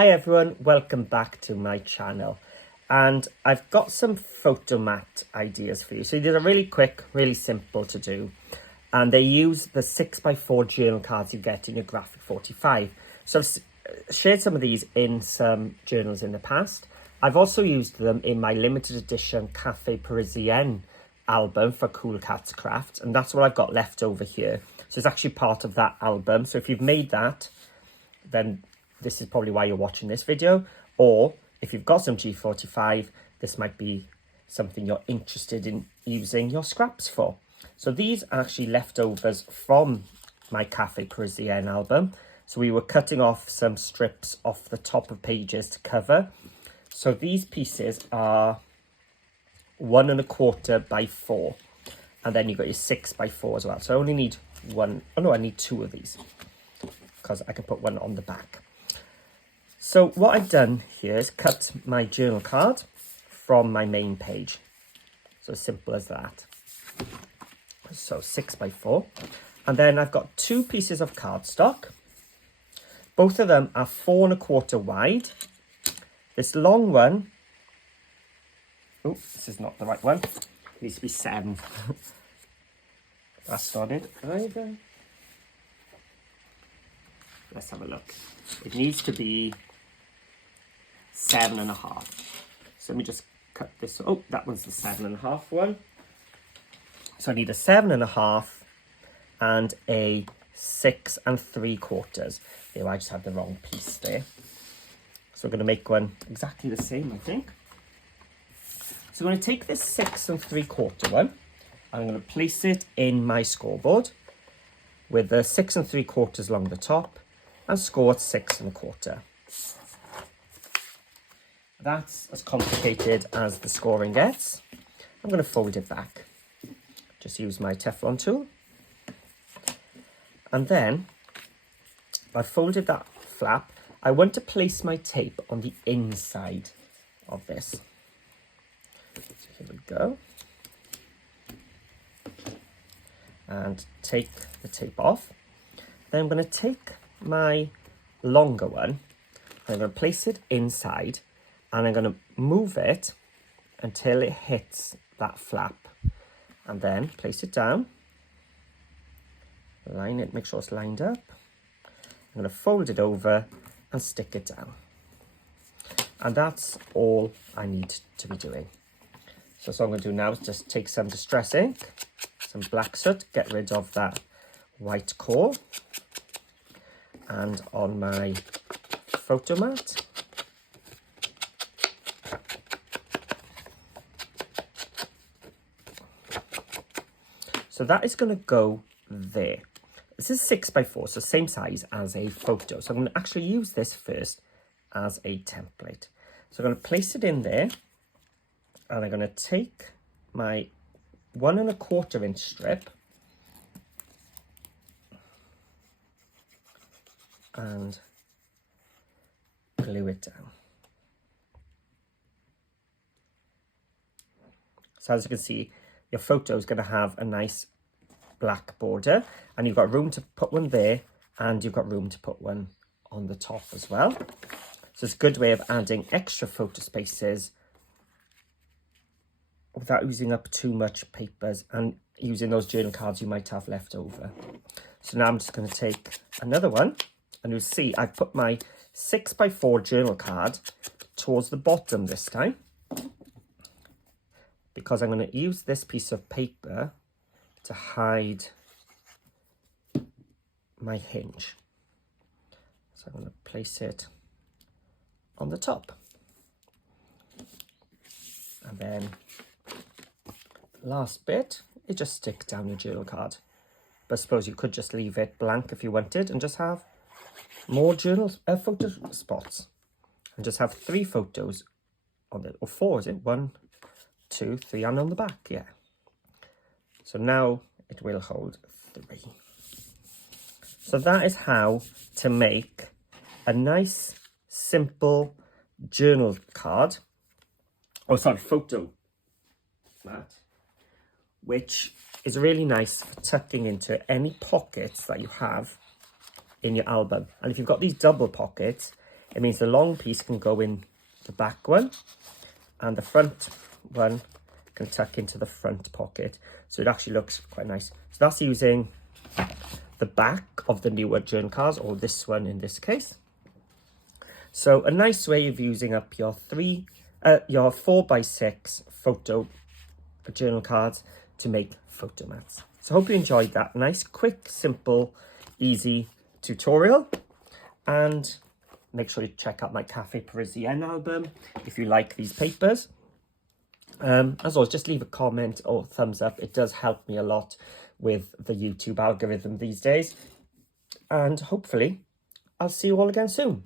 Hi everyone, welcome back to my channel, and I've got some photo mat ideas for you. So these are really quick, really simple to do, and they use the 6x4 journal cards you get in your Graphic 45. So I've shared some of these in some journals in the past. I've also used them in my limited edition Cafe Parisian album for Cool Cats Crafts, and that's what I've got left over here. So it's actually part of that album. So if you've made that, then this is probably why you're watching this video, or if you've got some G45, this might be something you're interested in using your scraps for. So these are actually leftovers from my Cafe Parisian album. So we were cutting off some strips off the top of pages to cover. So these pieces are 1 1/4 by 4, and then you've got your 6x4 as well. So I only need one. Oh no, I need 2 of these because I can put one on the back. So what I've done here is cut my journal card from my main page. So simple as that. So 6x4. And then I've got 2 pieces of cardstock. Both of them are 4 1/4 wide. This long one, oh, this is not the right one. It needs to be 7. That's not it either. Let's have a look. It needs to be 7.5. So let me just cut this. Oh, that one's the 7.5 one. So I need a 7.5 and a 6 3/4. There, I just had the wrong piece there. So we're going to make one exactly the same, I think. So I'm going to take this 6 3/4 one. I'm going to place it in my scoreboard with the 6 3/4 along the top and score at 6 1/4. That's as complicated as the scoring gets. I'm going to fold it back. Just use my Teflon tool. And then I've folded that flap. I want to place my tape on the inside of this. So here we go. And take the tape off. Then I'm going to take my longer one. I'm going to place it inside. And I'm going to move it until it hits that flap. And then place it down. Line it, make sure it's lined up. I'm going to fold it over and stick it down. And that's all I need to be doing. So what I'm going to do now is just take some Distress ink, some black soot, get rid of that white core. And on my photo mat, so that is going to go there. This is 6x4, so same size as a photo. So I'm going to actually use this first as a template. So I'm going to place it in there, and I'm going to take my 1 1/4 inch strip and glue it down. So as you can see, your photo is going to have a nice black border, and you've got room to put one there, and you've got room to put one on the top as well. So it's a good way of adding extra photo spaces without using up too much papers and using those journal cards you might have left over. So now I'm just going to take another one, and you'll see I've put my 6x4 journal card towards the bottom this time, because I'm going to use this piece of paper to hide my hinge. So I'm going to place it on the top. And then the last bit, you just stick down your journal card. But I suppose you could just leave it blank if you wanted and just have more photo spots. And just have 3 photos on it, or 4 is it? 1, 2, 3, and on the back, yeah. So now it will hold 3. So that is how to make a nice, simple journal card, photo mat, which is really nice for tucking into any pockets that you have in your album. And if you've got these double pockets, It means the long piece can go in the back one, and the front one can tuck into the front pocket. So it actually looks quite nice. So that's using the back of the newer journal cards, or this one in this case. So a nice way of using up your 4x6 photo journal cards to make photo mats. So I hope you enjoyed that nice, quick, simple, easy tutorial. And make sure you check out my Cafe Parisian album if you like these papers. As always, just leave a comment or thumbs up. It does help me a lot with the YouTube algorithm these days. And hopefully, I'll see you all again soon.